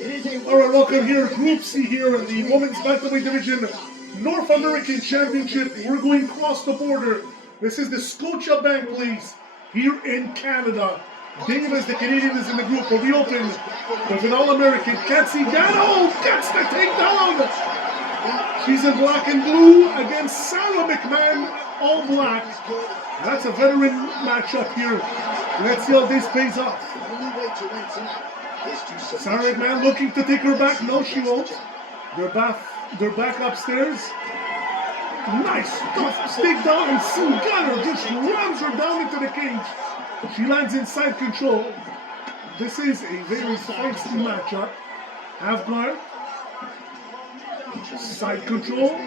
Alright, welcome here, Group C here in the Women's Bantamweight Division North American Championship. We're going across the border. This is the Scotiabank place here in Canada. Davis, the Canadian, is in the group. We'll be open with an All-American. C.Can gets the takedown. She's in black and blue against Sarah McMahon, all black. That's a veteran matchup here. Let's see how this pays off. Sarah McMahon looking to take her back. No, she won't. They're back upstairs. Nice tough stick down, and C.Can just rams her down into the cage. She lands inside control. This is a very feisty matchup. Half guard. Side control.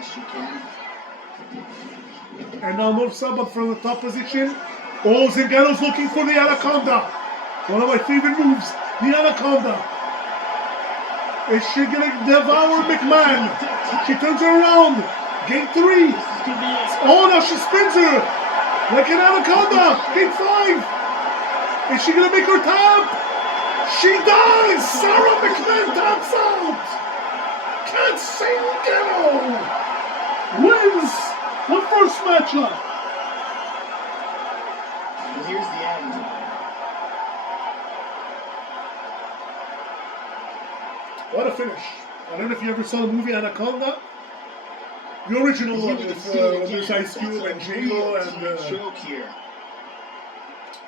And now north sub up from the top position. Oh, Zingano's looking for the Anaconda. One of my favorite moves, the Anaconda. Is she gonna devour McMahon? She turns her around. Gate 3. Oh, now she spins her like an Anaconda. Gate 5. Is she gonna make her tap? She does! Sarah McMahon taps out! C.Can wins the first matchup. And here's the end. What a finish. I don't know if you ever saw the movie Anaconda. The original one with there's Ice Cube and J-Lo and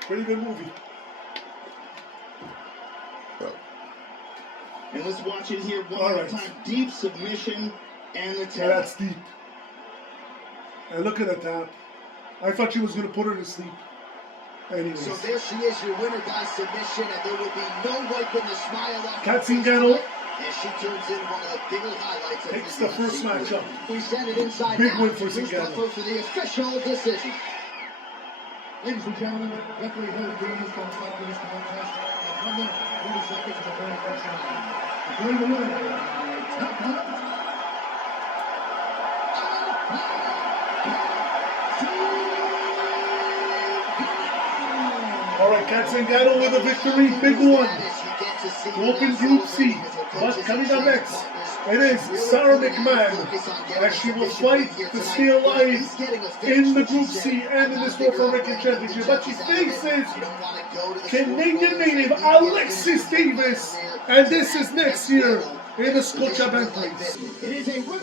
pretty good movie. And let's watch it here one more time. Deep submission and the tap. Yeah, that's deep. And look at the tap. I thought she was going to put her to sleep. Anyways. So there she is, your winner by submission, and there will be no wiping the smile off. C.Can as she turns in one of the bigger highlights. Takes the first matchup. We send it inside. Big win for C.Can. For the official decision. Ladies and gentlemen, referee Hill Green is going to start this contest at 1 minute, 30 seconds of the very first round. Declaring the winner, tap out. All right, C.Can with a victory, big one. To open Group C, but coming up next, it is Sarah McMahon, as she will fight to stay alive in the Group C and in this North American Championship. But she faces Canadian native Alexis Davis, and this is next year in the Scotiabank place.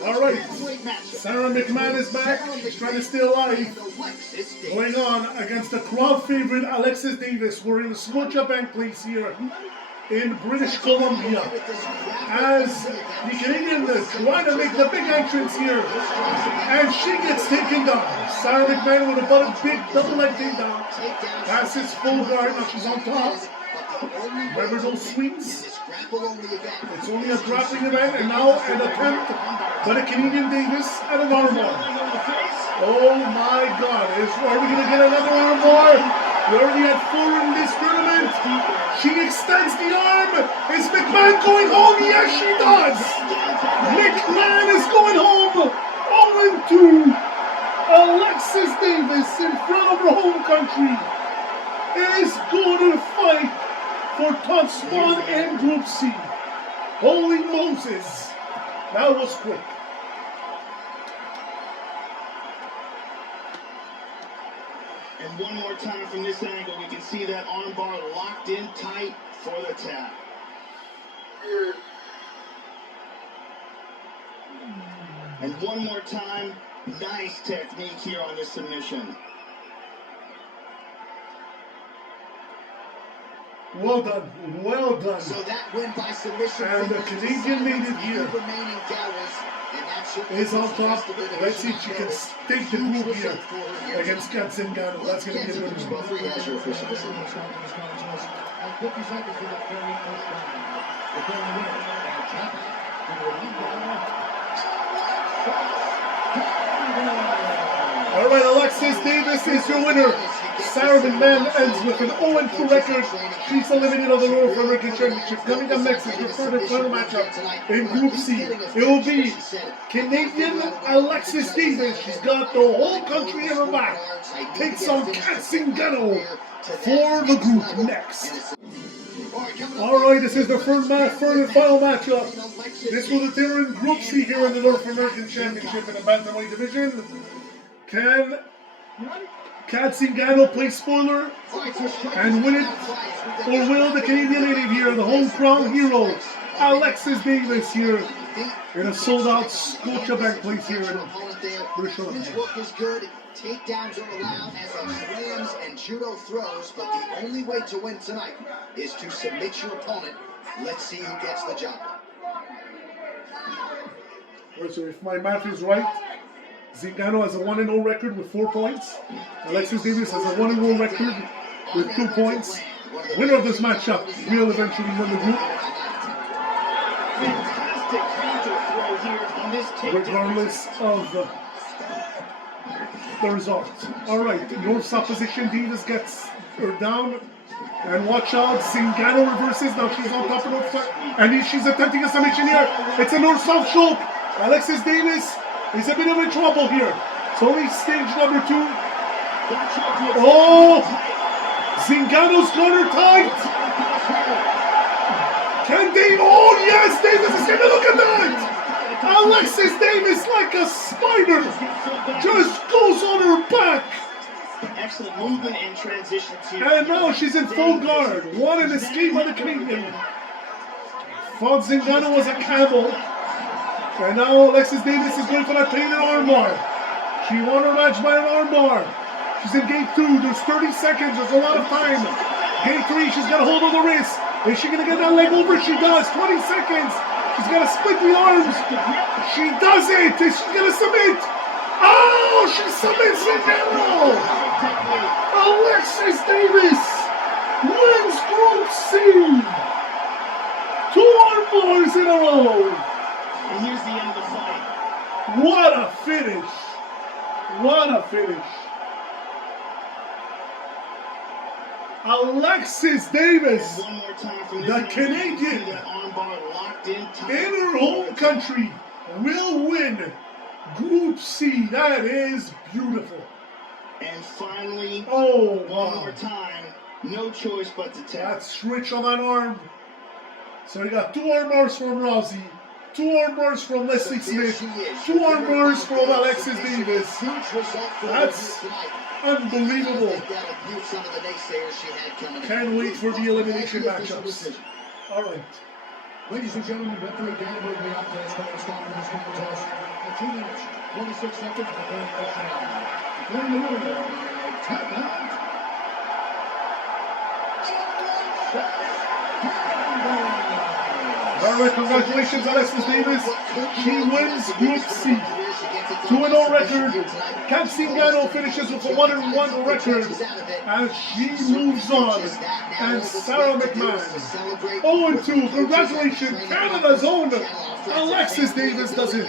All right, Sarah McMahon is back. She's trying to stay alive. Going on against the crowd favorite Alexis Davis. We're in the Scotiabank place here in British Columbia, as the Canadian is trying to make the big entrance here, and she gets taken down. Sarah McMahon with a big double leg takedown. Passes full guard, now she's on top. Remember those swings? It's only a grappling event, and now an attempt by the Canadian Davis at an armbar. Oh my God, are we going to get another armbar? We already had 4 in this tournament. She extends the arm. Is McMahon going home? Yes, she does. McMahon is going home. 0-2. Alexis Davis, in front of her home country, is going to fight for top spot in Group C. Holy Moses. That was quick. And one more time from this angle, we can see that armbar locked in tight for the tap. And one more time, nice technique here on this submission. Well done, well done. So that win by submission. And the Canadian native here is on top. Let's see if she can take the group here against C.Can. That's going to be a good one. 50 seconds to the very first round. Declaring the winner, tap out. All right, Alexis Davis is your winner. Sarah McMahon ends with an 0-2 record. She's eliminated on the North American Championship. Coming up next is your third and final matchup in Group C. It will be Canadian Alexis Davis. She's got the whole country in her back. Takes on C.Can for the group next. Alright, this is the third and final matchup. This will determine Group C here in the North American Championship in the Bantamweight division. Can C.Can play spoiler and win it? Or will the Canadian native here, the home crown hero, Alexis Davis here, in a sold-out Scotiabank place here in British Columbia? His work is good. Takedowns are allowed as are slams and judo throws, but the only way to win tonight is to submit your opponent. Let's see who gets the job. Right, so if my math is right, C.Can has a 1-0 record with 4 points. Alexis Davis has a 1-0 record with 2 points. Winner of this matchup will eventually win the group, Fantastic counter throw here on this takedown. regardless of the result. Alright, north-south position, Davis gets her down. And watch out, C.Can reverses, now she's on top of north-south. And she's attempting a submission here. It's a north-south choke. Alexis Davis is a bit of in trouble here. It's only stage number 2. Oh! C.Can's got her tight! Can Dave? Oh yes, Davis is gonna look at that! Alexis Davis, like a spider, just goes on her back. Excellent movement and transition too. And now she's in full guard. What an escape by the Canadian. Thought C.Can was a camel. And now Alexis Davis is going for that painted armbar. She won her match by an armbar. She's in gate 2. There's 30 seconds. There's a lot of time. Gate 3, she's got a hold on the wrist. Is she going to get that leg over? She does. 20 seconds. She's got to split the arms. She does it. Is she going to submit? Oh, she submits C.Can. Alexis Davis wins Group C. 2 armbars in a row. And here's the end of the fight. What a finish! What a finish! Alexis Davis, One more time from this the angle, Canadian, you see that armbar locked in tight. in her home country, will win Group C. That is beautiful. And finally, Oh, one wow. more time, no choice but to tap. That's rich on that arm. So you got 2 arm bars from Rousey, 2 arm bars from Leslie Smith, 2 arm bars from Alexis Davis. That's unbelievable. Can't wait for the elimination matchups. Alright. Ladies and gentlemen, referee Dan Woodley out there is going to stop this contest at 2 minutes, 26 seconds of the third question. Declaring the winner, tap out. Alright, congratulations Alexis Davis. She wins Group C. 2-0 record. C.Can finishes with a 1-1 record as she moves on. And Sarah McMahon 0-2. Congratulations, Canada's own Alexis Davis does it.